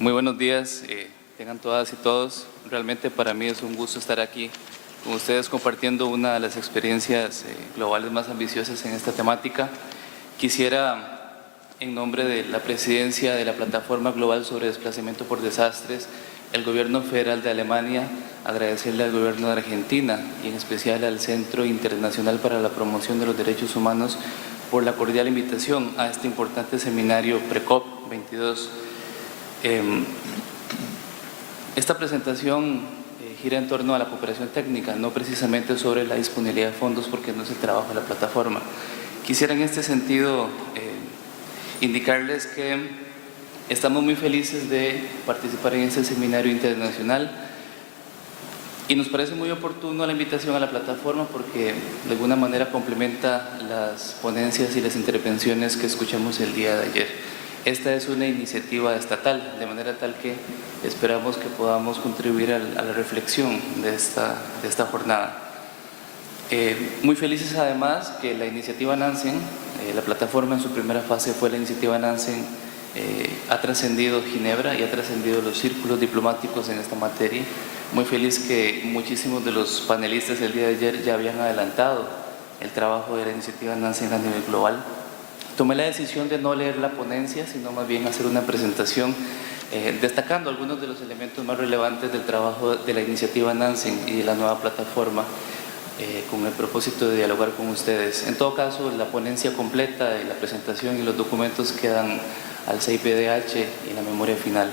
Muy buenos días, tengan todas y todos. Realmente para mí es un gusto estar aquí con ustedes compartiendo una de las experiencias globales más ambiciosas en esta temática. Quisiera, en nombre de la presidencia de la Plataforma Global sobre Desplazamiento por Desastres, el Gobierno Federal de Alemania, agradecerle al Gobierno de Argentina y en especial al Centro Internacional para la Promoción de los Derechos Humanos por la cordial invitación a este importante seminario PRECOP 22. Esta presentación gira en torno a la cooperación técnica, no precisamente sobre la disponibilidad de fondos, porque no es el trabajo de la plataforma. Quisiera en este sentido indicarles que estamos muy felices de participar en este seminario internacional y nos parece muy oportuno la invitación a la plataforma porque de alguna manera complementa las ponencias y las intervenciones que escuchamos el día de ayer. Esta es una iniciativa estatal, de manera tal que esperamos que podamos contribuir a la reflexión de esta jornada. Muy felices además que la iniciativa Nansen, la plataforma en su primera fase fue la iniciativa Nansen, ha trascendido Ginebra y ha trascendido los círculos diplomáticos en esta materia. Muy feliz que muchísimos de los panelistas el día de ayer ya habían adelantado el trabajo de la iniciativa Nansen a nivel global. Tomé la decisión de no leer la ponencia, sino más bien hacer una presentación destacando algunos de los elementos más relevantes del trabajo de la iniciativa Nansen y de la nueva plataforma con el propósito de dialogar con ustedes. En todo caso, la ponencia completa y la presentación y los documentos quedan al CIPDH y en la memoria final.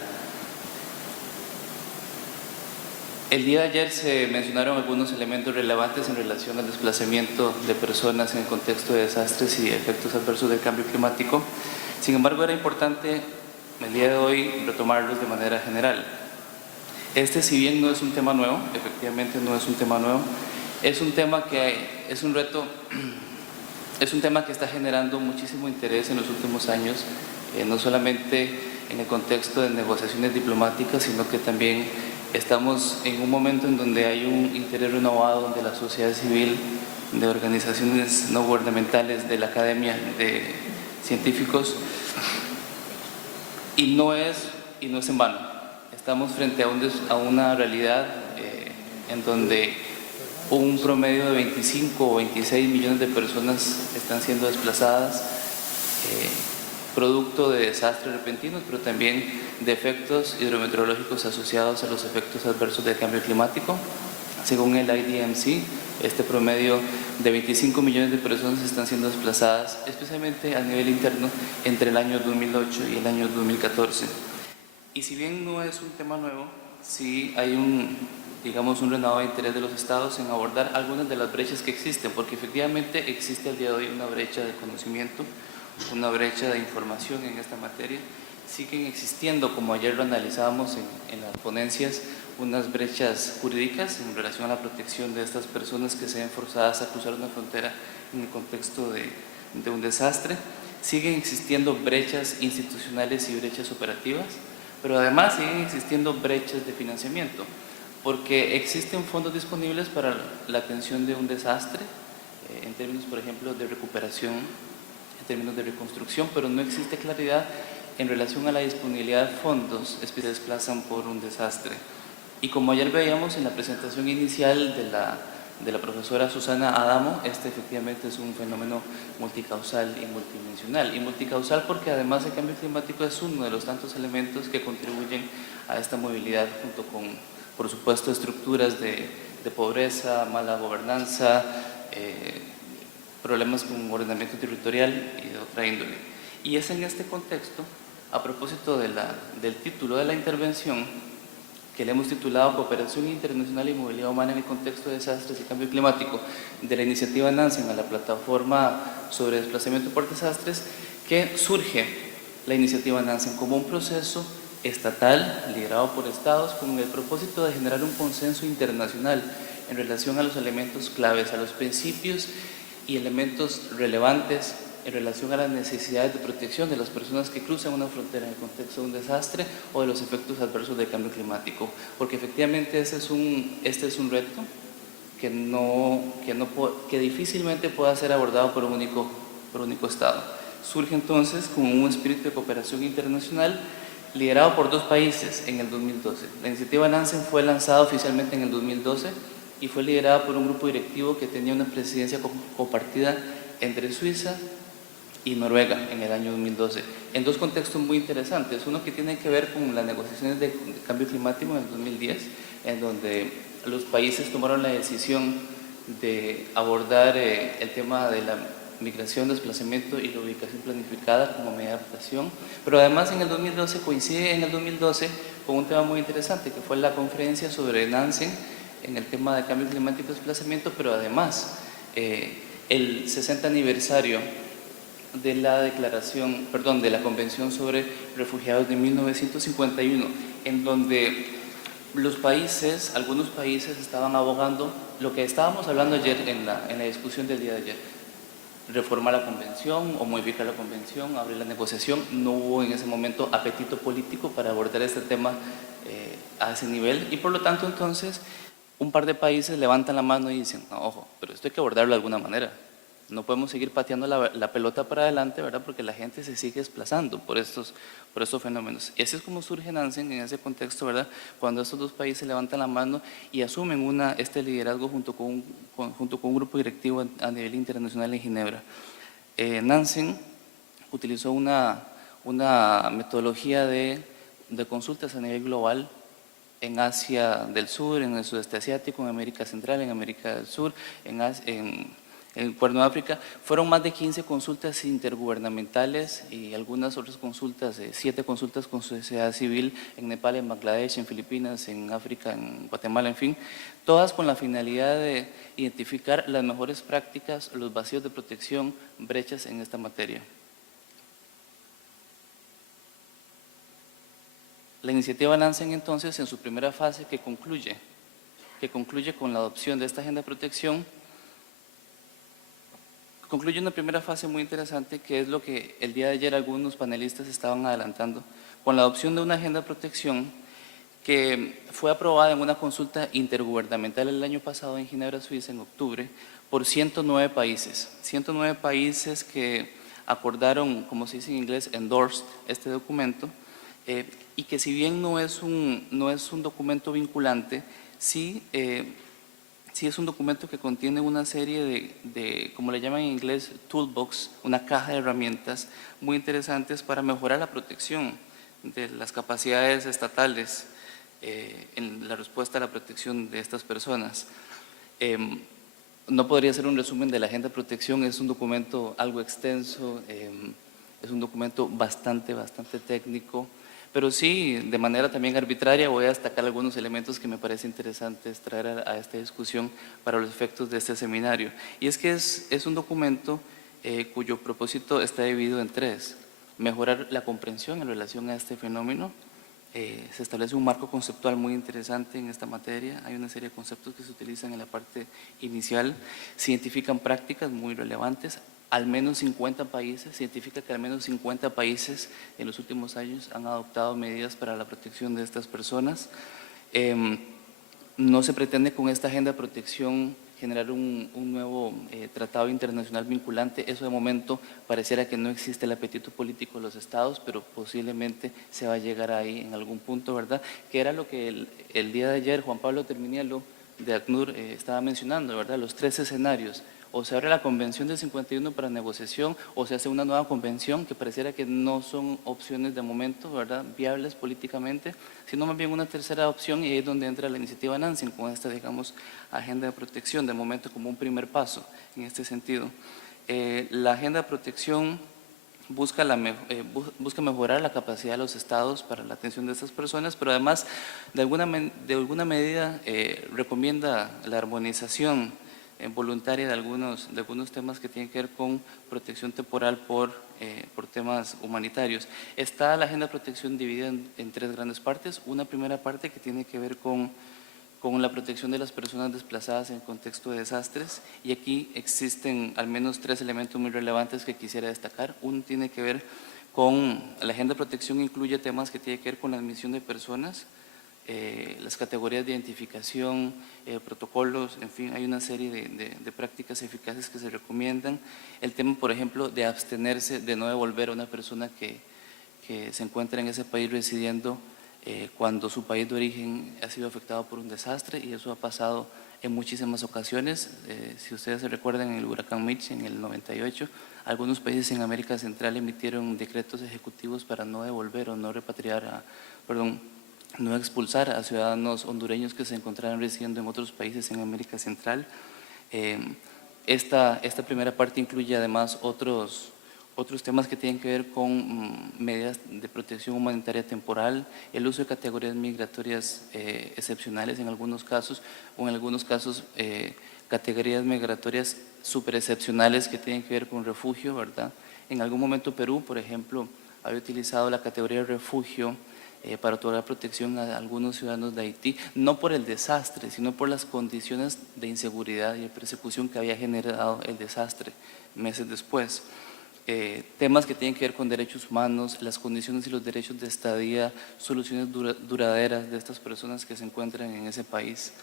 El día de ayer se mencionaron algunos elementos relevantes en relación al desplazamiento de personas en el contexto de desastres y efectos adversos del cambio climático. Sin embargo, era importante el día de hoy retomarlos de manera general. Si bien no es un tema nuevo, efectivamente no es un tema nuevo, es un tema que es un reto, es un tema que está generando muchísimo interés en los últimos años, no solamente en el contexto de negociaciones diplomáticas, sino que también estamos en un momento en donde hay un interés renovado de la sociedad civil, de organizaciones no gubernamentales, de la academia, de científicos, y no es en vano. Estamos frente a una realidad en donde un promedio de 25 o 26 millones de personas están siendo desplazadas, producto de desastres repentinos, pero también de efectos hidrometeorológicos asociados a los efectos adversos del cambio climático. Según el IDMC, este promedio de 25 millones de personas están siendo desplazadas, especialmente a nivel interno, entre el año 2008 y el año 2014. Y si bien no es un tema nuevo, sí hay un renovado interés de los estados en abordar algunas de las brechas que existen, porque efectivamente existe al día de hoy una brecha de conocimiento, una brecha de información en esta materia. Siguen existiendo, como ayer lo analizábamos en las ponencias, unas brechas jurídicas en relación a la protección de estas personas que se ven forzadas a cruzar una frontera en el contexto de un desastre. Siguen existiendo brechas institucionales y brechas operativas, pero además siguen existiendo brechas de financiamiento, porque existen fondos disponibles para la atención de un desastre, en términos, por ejemplo, de recuperación, en términos de reconstrucción, pero no existe claridad en relación a la disponibilidad de fondos que se desplazan por un desastre. Y como ayer veíamos en la presentación inicial de la profesora Susana Adamo, efectivamente es un fenómeno multicausal y multidimensional. Y multicausal porque además el cambio climático es uno de los tantos elementos que contribuyen a esta movilidad, junto con, por supuesto, estructuras de pobreza, mala gobernanza, problemas con ordenamiento territorial y de otra índole. Y es en este contexto, a propósito del título de la intervención, que le hemos titulado Cooperación Internacional y Movilidad Humana en el contexto de desastres y cambio climático, de la iniciativa Nansen a la plataforma sobre desplazamiento por desastres, que surge la iniciativa Nansen como un proceso estatal, liderado por estados, con el propósito de generar un consenso internacional en relación a los elementos claves, a los principios y elementos relevantes en relación a las necesidades de protección de las personas que cruzan una frontera en el contexto de un desastre o de los efectos adversos del cambio climático, porque efectivamente este es un reto que difícilmente pueda ser abordado por un único Estado. Surge entonces como un espíritu de cooperación internacional liderado por 2 países en el 2012. La iniciativa Nansen fue lanzada oficialmente en el 2012 y fue liderada por un grupo directivo que tenía una presidencia compartida entre Suiza y Noruega en el año 2012, en 2 contextos muy interesantes. Uno que tiene que ver con las negociaciones de cambio climático en el 2010, en donde los países tomaron la decisión de abordar el tema de la migración, desplazamiento y la ubicación planificada como medida de adaptación, pero además en el 2012 coincide en el 2012 con un tema muy interesante que fue la conferencia sobre Nansen en el tema de cambio climático y desplazamiento, pero además el 60 aniversario de la declaración, perdón, de la Convención sobre Refugiados de 1951, en donde los países, algunos países estaban abogando lo que estábamos hablando ayer en la discusión del día de ayer: reformar la convención o modificar la convención, abrir la negociación. No hubo en ese momento apetito político para abordar este tema a ese nivel, y por lo tanto entonces un par de países levantan la mano y dicen: no, ojo, pero esto hay que abordarlo de alguna manera. No podemos seguir pateando la pelota para adelante, ¿verdad? Porque la gente se sigue desplazando por estos fenómenos. Y así es como surge Nansen en ese contexto, ¿verdad? Cuando estos 2 países levantan la mano y asumen este liderazgo junto con un grupo directivo a nivel internacional en Ginebra. Nansen utilizó una metodología de consultas a nivel global en Asia del Sur, en el sudeste asiático, en América Central, en América del Sur, en el Cuerno de África. Fueron más de 15 consultas intergubernamentales y algunas otras consultas, 7 consultas con sociedad civil en Nepal, en Bangladesh, en Filipinas, en África, en Guatemala, en fin, todas con la finalidad de identificar las mejores prácticas, los vacíos de protección, brechas en esta materia. La iniciativa Nansen entonces, en su primera fase, que concluye con la adopción de esta agenda de protección, concluye una primera fase muy interesante, que es lo que el día de ayer algunos panelistas estaban adelantando, con la adopción de una agenda de protección que fue aprobada en una consulta intergubernamental el año pasado en Ginebra, Suiza, en octubre, por 109 países. 109 países que acordaron, como se dice en inglés, endorsed este documento, y que si bien no es un documento vinculante, sí es un documento que contiene una serie de, como le llaman en inglés, toolbox, una caja de herramientas muy interesantes para mejorar la protección de las capacidades estatales en la respuesta a la protección de estas personas. No podría ser un resumen de la agenda de protección, es un documento algo extenso, es un documento bastante técnico, pero sí, de manera también arbitraria, voy a destacar algunos elementos que me parece interesantes traer a esta discusión para los efectos de este seminario. Y es que es un documento cuyo propósito está dividido en 3. Mejorar la comprensión en relación a este fenómeno. Se establece un marco conceptual muy interesante en esta materia. Hay una serie de conceptos que se utilizan en la parte inicial. Se identifican prácticas muy relevantes. Al menos 50 países, se identifica que al menos 50 países en los últimos años han adoptado medidas para la protección de estas personas. No se pretende con esta agenda de protección generar un nuevo tratado internacional vinculante. Eso de momento pareciera que no existe el apetito político de los estados, pero posiblemente se va a llegar ahí en algún punto, ¿verdad? Que era lo que el día de ayer Juan Pablo Terminielo de ACNUR estaba mencionando, ¿verdad? Los 3 escenarios. O se abre la convención del 51 para negociación, o se hace una nueva convención, que pareciera que no son opciones de momento, ¿verdad?, viables políticamente, sino más bien una tercera opción, y ahí es donde entra la iniciativa Nansen con esta, digamos, agenda de protección, de momento como un primer paso en este sentido. La agenda de protección busca mejorar la capacidad de los estados para la atención de estas personas, pero además de alguna medida recomienda la armonización voluntaria de algunos temas que tienen que ver con protección temporal por temas humanitarios. Está la agenda de protección dividida en 3 grandes partes. Una primera parte que tiene que ver con la protección de las personas desplazadas en contexto de desastres, y aquí existen al menos 3 elementos muy relevantes que quisiera destacar. Uno tiene que ver con la agenda de protección, incluye temas que tienen que ver con la admisión de personas, las categorías de identificación, protocolos, en fin, hay una serie de prácticas eficaces que se recomiendan. El tema, por ejemplo, de abstenerse de no devolver a una persona que que se encuentra en ese país residiendo cuando su país de origen ha sido afectado por un desastre, y eso ha pasado en muchísimas ocasiones. Si ustedes se recuerdan, en el huracán Mitch en el 98, algunos países en América Central emitieron decretos ejecutivos para no devolver o no repatriar, no expulsar a ciudadanos hondureños que se encontraran residiendo en otros países en América Central. Esta primera parte incluye además otros temas que tienen que ver con medidas de protección humanitaria temporal, el uso de categorías migratorias excepcionales en algunos casos, o en algunos casos categorías migratorias superexcepcionales que tienen que ver con refugio, ¿verdad? En algún momento Perú, por ejemplo, había utilizado la categoría de refugio para otorgar protección a algunos ciudadanos de Haití, no por el desastre, sino por las condiciones de inseguridad y de persecución que había generado el desastre meses después. Temas que tienen que ver con derechos humanos, las condiciones y los derechos de estadía, soluciones duraderas de estas personas que se encuentran en ese país.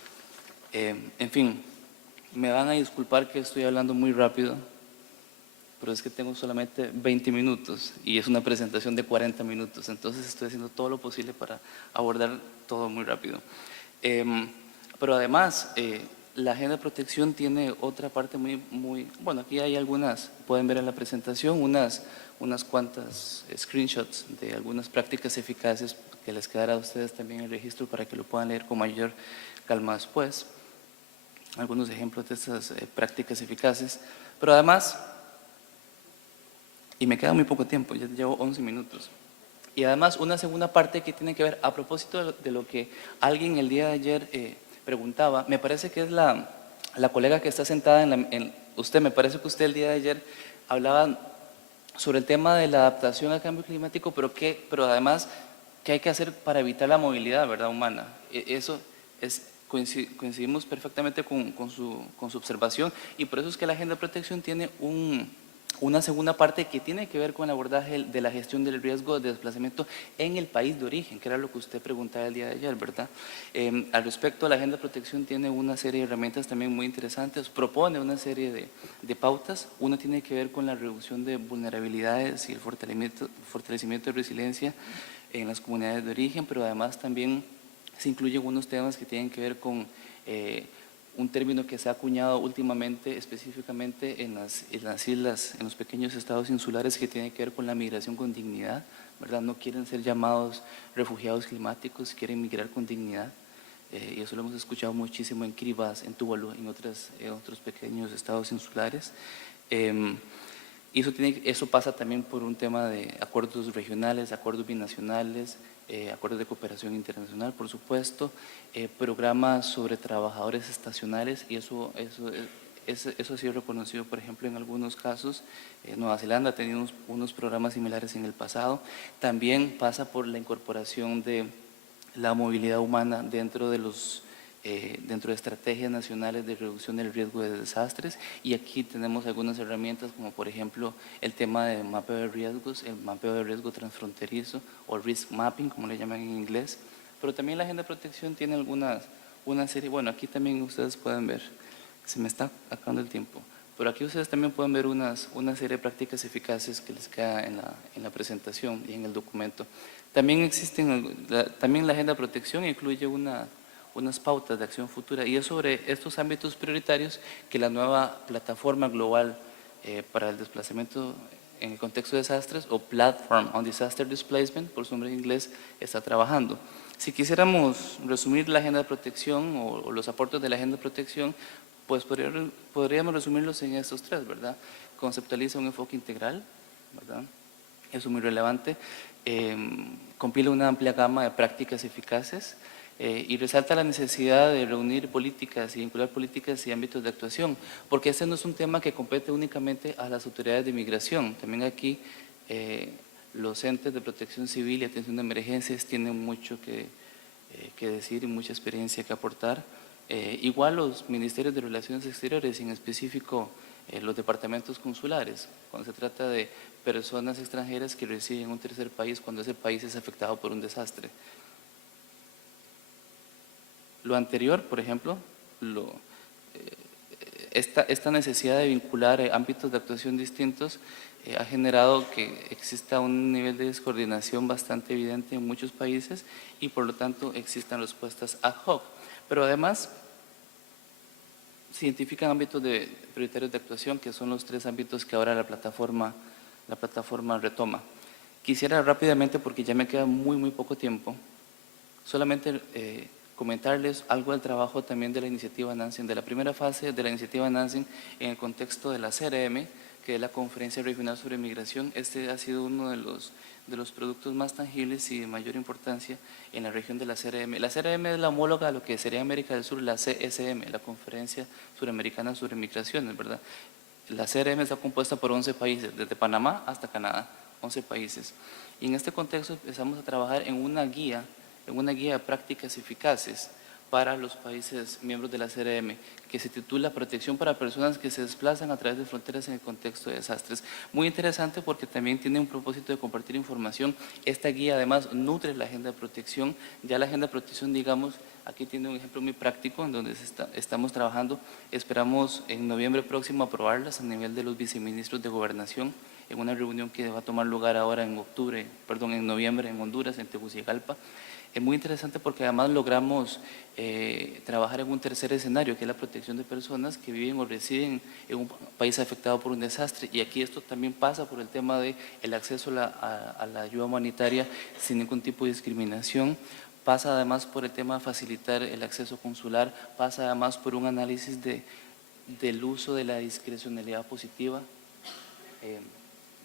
En fin, me van a disculpar que estoy hablando muy rápido, pero es que tengo solamente 20 minutos y es una presentación de 40 minutos, entonces estoy haciendo todo lo posible para abordar todo muy rápido. Pero además, la agenda de protección tiene otra parte bueno, aquí hay algunas, pueden ver en la presentación, unas cuantas screenshots de algunas prácticas eficaces que les quedará a ustedes también el registro para que lo puedan leer con mayor calma después. Algunos ejemplos de estas prácticas eficaces, pero además, y me queda muy poco tiempo, ya llevo 11 minutos. Y además una segunda parte que tiene que ver, a propósito de lo que alguien el día de ayer preguntaba, me parece que es la colega que está sentada usted, me parece que usted el día de ayer hablaba sobre el tema de la adaptación al cambio climático, pero además, ¿qué hay que hacer para evitar la movilidad, verdad, humana? Eso coincidimos perfectamente con su observación, y por eso es que la agenda de protección tiene una segunda parte que tiene que ver con el abordaje de la gestión del riesgo de desplazamiento en el país de origen, que era lo que usted preguntaba el día de ayer, ¿verdad? Al respecto, la agenda de protección tiene una serie de herramientas también muy interesantes, propone una serie de pautas. Una tiene que ver con la reducción de vulnerabilidades y el fortalecimiento de resiliencia en las comunidades de origen, pero además también se incluyen unos temas que tienen que ver con un término que se ha acuñado últimamente específicamente en las islas, en los pequeños estados insulares, que tiene que ver con la migración con dignidad, ¿verdad? No quieren ser llamados refugiados climáticos, quieren migrar con dignidad, y eso lo hemos escuchado muchísimo en Kiribati, en Tuvalu, en otros pequeños estados insulares. Y eso pasa también por un tema de acuerdos regionales, acuerdos binacionales, acuerdos de cooperación internacional, por supuesto, programas sobre trabajadores estacionales, y eso ha sido reconocido, por ejemplo, en algunos casos. Nueva Zelanda ha tenido unos programas similares en el pasado. También pasa por la incorporación de la movilidad humana dentro de estrategias nacionales de reducción del riesgo de desastres, y aquí tenemos algunas herramientas como por ejemplo el tema de mapeo de riesgos, el mapeo de riesgo transfronterizo o risk mapping como le llaman en inglés, pero también la agenda de protección tiene una serie, bueno, aquí también ustedes pueden ver, se me está acabando el tiempo, pero aquí ustedes también pueden ver una serie de prácticas eficaces que les queda en la presentación y en el documento. También también la agenda de protección incluye unas pautas de acción futura, y es sobre estos ámbitos prioritarios que la nueva plataforma global para el desplazamiento en el contexto de desastres, o Platform on Disaster Displacement, por su nombre en inglés, está trabajando. Si quisiéramos resumir la agenda de protección o los aportes de la agenda de protección, pues podríamos resumirlos en estos tres, ¿verdad? Conceptualiza un enfoque integral, ¿verdad? Eso es muy relevante. Compila una amplia gama de prácticas eficaces y resalta la necesidad de reunir políticas y vincular políticas y ámbitos de actuación, porque este no es un tema que compete únicamente a las autoridades de migración. También aquí los entes de protección civil y atención de emergencias tienen mucho que decir y mucha experiencia que aportar. Igual los ministerios de Relaciones Exteriores, y en específico los departamentos consulares, cuando se trata de personas extranjeras que residen en un tercer país cuando ese país es afectado por un desastre. Lo anterior, por ejemplo, esta necesidad de vincular ámbitos de actuación distintos ha generado que exista un nivel de descoordinación bastante evidente en muchos países y por lo tanto existan respuestas ad hoc. Pero además se identifican ámbitos prioritarios de actuación, que son los 3 ámbitos que ahora la plataforma retoma. Quisiera rápidamente, porque ya me queda muy poco tiempo, solamente comentarles algo del trabajo también de la iniciativa Nansen, de la primera fase de la iniciativa Nansen en el contexto de la CRM, que es la Conferencia Regional sobre Migración. Este ha sido uno de los productos más tangibles y de mayor importancia en la región de la CRM. La CRM es la homóloga a lo que sería América del Sur, la CSM, la Conferencia Suramericana sobre Migraciones, ¿verdad? La CRM está compuesta por 11 países, desde Panamá hasta Canadá, 11 países. Y en este contexto empezamos a trabajar en una guía de prácticas eficaces para los países miembros de la CRM, que se titula Protección para personas que se desplazan a través de fronteras en el contexto de desastres. Muy interesante porque también tiene un propósito de compartir información. Esta guía además nutre la agenda de protección. Ya la agenda de protección, digamos, aquí tiene un ejemplo muy práctico en donde estamos trabajando. Esperamos en noviembre próximo aprobarlas a nivel de los viceministros de Gobernación en una reunión que va a tomar lugar ahora en noviembre en Honduras, en Tegucigalpa. Es muy interesante porque además logramos trabajar en un tercer escenario, que es la protección de personas que viven o residen en un país afectado por un desastre. Y aquí esto también pasa por el tema del acceso a la ayuda humanitaria sin ningún tipo de discriminación. Pasa además por el tema de facilitar el acceso consular, pasa además por un análisis del uso de la discrecionalidad positiva.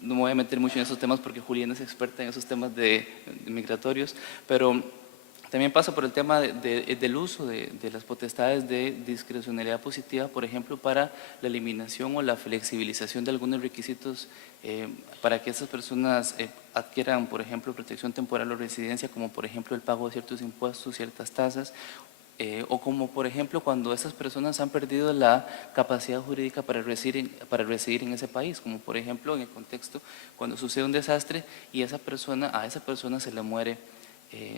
No me voy a meter mucho en esos temas porque Juliana es experta en esos temas de migratorios, pero también pasa por el tema del uso de las potestades de discrecionalidad positiva, por ejemplo, para la eliminación o la flexibilización de algunos requisitos para que esas personas adquieran, por ejemplo, protección temporal o residencia, como por ejemplo el pago de ciertos impuestos, ciertas tasas, o como por ejemplo cuando esas personas han perdido la capacidad jurídica para residir en ese país, como por ejemplo en el contexto cuando sucede un desastre y a esa persona se le muere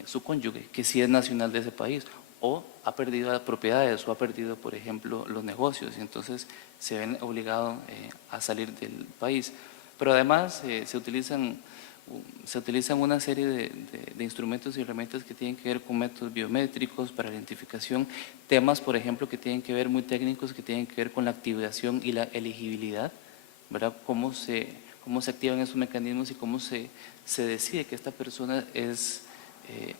su cónyuge, que sí es nacional de ese país, o ha perdido las propiedades o ha perdido, por ejemplo, los negocios, y entonces se ven obligados a salir del país. Pero además se utilizan una serie de instrumentos y herramientas que tienen que ver con métodos biométricos para la identificación, temas, por ejemplo, que tienen que ver muy técnicos, que tienen que ver con la activación y la elegibilidad, ¿verdad? Cómo se activan esos mecanismos y cómo se decide que esta persona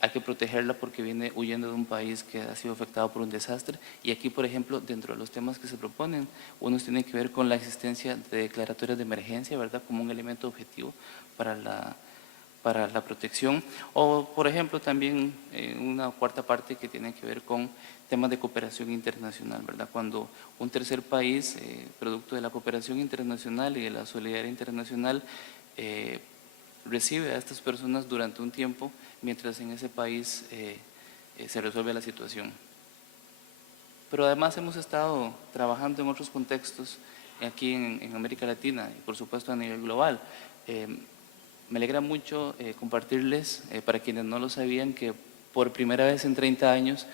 hay que protegerla porque viene huyendo de un país que ha sido afectado por un desastre. Y aquí, por ejemplo, dentro de los temas que se proponen, unos tienen que ver con la existencia de declaratorias de emergencia, ¿verdad?, como un elemento objetivo para la protección, o por ejemplo también una cuarta parte que tiene que ver con temas de cooperación internacional, ¿verdad? Cuando un tercer país, producto de la cooperación internacional y de la solidaridad internacional, recibe a estas personas durante un tiempo mientras en ese país se resuelve la situación. Pero además hemos estado trabajando en otros contextos aquí en América Latina y por supuesto a nivel global. Me alegra mucho compartirles, para quienes no lo sabían, que por primera vez en 30 años,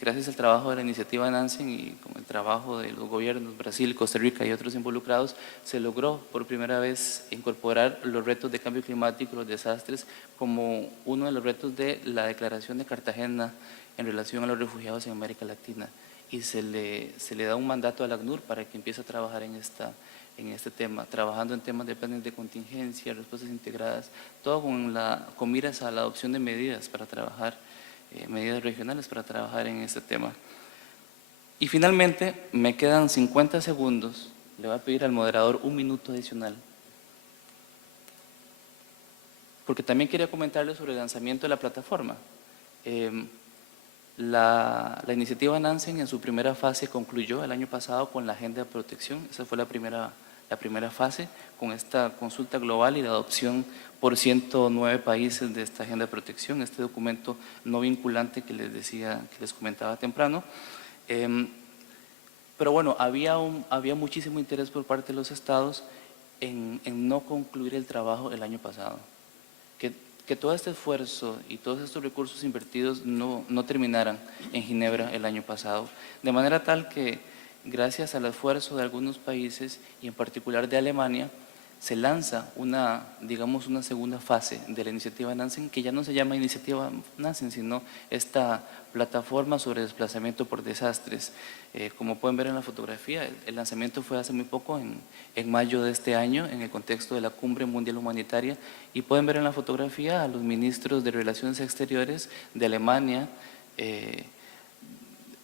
gracias al trabajo de la iniciativa Nansen y con el trabajo de los gobiernos, Brasil, Costa Rica y otros involucrados, se logró por primera vez incorporar los retos de cambio climático, los desastres, como uno de los retos de la Declaración de Cartagena en relación a los refugiados en América Latina. Y se le da un mandato al ACNUR para que empiece a trabajar en este tema, trabajando en temas de planes de contingencia, respuestas integradas, todo con miras a la adopción de medidas para trabajar, medidas regionales para trabajar en este tema. Y finalmente, me quedan 50 segundos, le voy a pedir al moderador un minuto adicional, porque también quería comentarles sobre el lanzamiento de la plataforma. La iniciativa Nansen en su primera fase concluyó el año pasado con la agenda de protección. Esa fue la primera fase, con esta consulta global y la adopción por 109 países de esta agenda de protección, este documento no vinculante que les comentaba temprano. Pero bueno, había muchísimo interés por parte de los estados en no concluir el trabajo el año pasado. Que todo este esfuerzo y todos estos recursos invertidos no terminaran en Ginebra el año pasado, de manera tal que gracias al esfuerzo de algunos países y en particular de Alemania, se lanza digamos, una segunda fase de la iniciativa Nansen, que ya no se llama iniciativa Nansen, sino esta plataforma sobre desplazamiento por desastres. Como pueden ver en la fotografía, el lanzamiento fue hace muy poco, en mayo de este año, en el contexto de la Cumbre Mundial Humanitaria, y pueden ver en la fotografía a los ministros de Relaciones Exteriores de Alemania,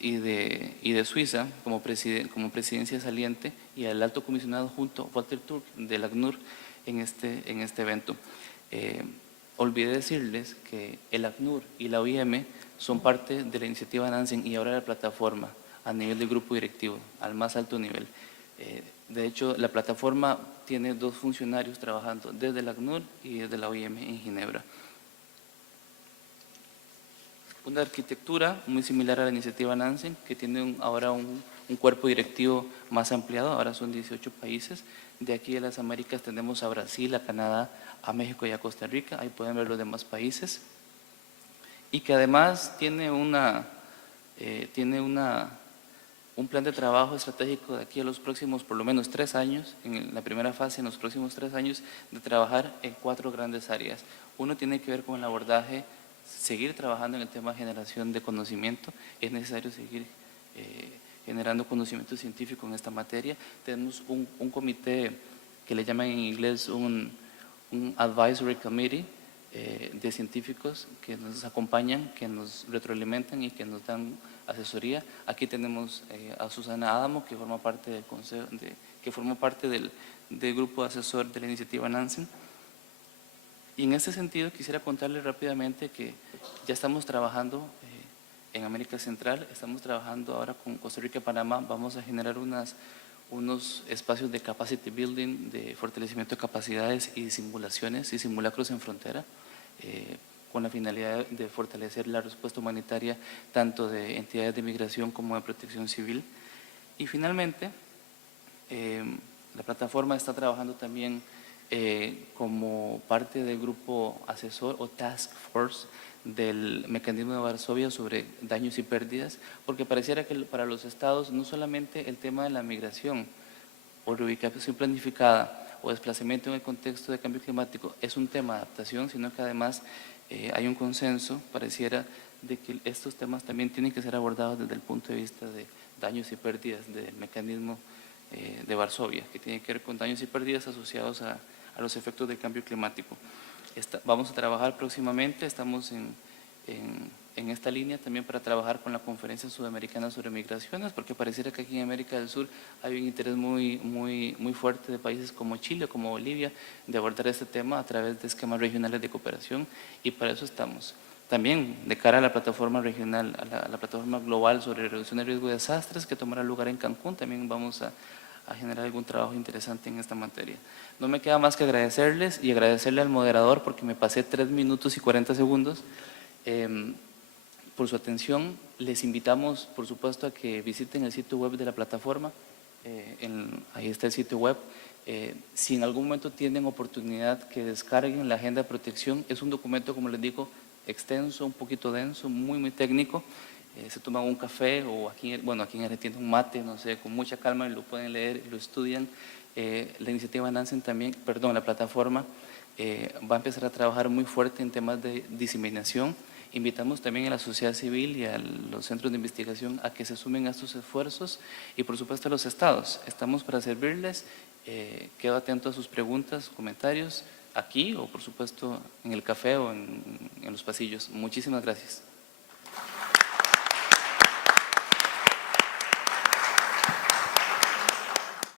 y de Suiza como presidencia saliente, y al alto comisionado junto, Walter Turk, del ACNUR, en este evento. Olvidé decirles que el ACNUR y la OIM son parte de la iniciativa Nansen y ahora la plataforma a nivel del grupo directivo, al más alto nivel. De hecho, la plataforma tiene 2 funcionarios trabajando desde el ACNUR y desde la OIM en Ginebra. Una arquitectura muy similar a la iniciativa Nansen, que tiene ahora un cuerpo directivo más ampliado, ahora son 18 países. De aquí de las Américas tenemos a Brasil, a Canadá, a México y a Costa Rica, ahí pueden ver los demás países. Y que además tiene un plan de trabajo estratégico de aquí a los próximos por lo menos 3 años, en la primera fase, en los próximos 3 años, de trabajar en 4 grandes áreas. Uno tiene que ver con el abordaje, seguir trabajando en el tema de generación de conocimiento. Es necesario seguir generando conocimiento científico en esta materia. Tenemos un comité que le llaman en inglés un advisory committee de científicos que nos acompañan, que nos retroalimentan y que nos dan asesoría. Aquí tenemos a Susana Adamo, que forma parte del consejo, del grupo asesor de la iniciativa Nansen. Y en este sentido quisiera contarles rápidamente que ya estamos trabajando en América Central, estamos trabajando ahora con Costa Rica y Panamá. Vamos a generar unos espacios de capacity building, de fortalecimiento de capacidades y simulaciones y simulacros en frontera, con la finalidad de fortalecer la respuesta humanitaria tanto de entidades de migración como de protección civil. Y finalmente, la plataforma está trabajando también como parte del grupo asesor o task force del mecanismo de Varsovia sobre daños y pérdidas, porque pareciera que para los estados no solamente el tema de la migración o reubicación planificada o desplazamiento en el contexto de cambio climático es un tema de adaptación, sino que además hay un consenso, pareciera, de que estos temas también tienen que ser abordados desde el punto de vista de daños y pérdidas del mecanismo de Varsovia, que tiene que ver con daños y pérdidas asociados a los efectos del cambio climático. Vamos a trabajar próximamente, estamos en esta línea también para trabajar con la Conferencia Sudamericana sobre Migraciones, porque pareciera que aquí en América del Sur hay un interés muy fuerte de países como Chile, como Bolivia, de abordar este tema a través de esquemas regionales de cooperación, y para eso estamos. También de cara a la plataforma regional, a la plataforma global sobre reducción de riesgo de desastres que tomará lugar en Cancún, también vamos a generar algún trabajo interesante en esta materia. No me queda más que agradecerles y agradecerle al moderador porque me pasé 3 minutos y 40 segundos por su atención. Les invitamos, por supuesto, a que visiten el sitio web de la plataforma. Ahí está el sitio web. Si en algún momento tienen oportunidad, que descarguen la agenda de protección. Es un documento, como les digo, extenso, un poquito denso, muy técnico. Se toman un café o aquí en Argentina un mate, no sé, con mucha calma, y lo pueden leer, lo estudian. La iniciativa Nansen también, la plataforma va a empezar a trabajar muy fuerte en temas de diseminación. Invitamos también a la sociedad civil y a los centros de investigación a que se sumen a estos esfuerzos, y por supuesto a los estados. Estamos para servirles. Quedo atento a sus preguntas, comentarios, aquí o por supuesto en el café o en los pasillos. Muchísimas gracias.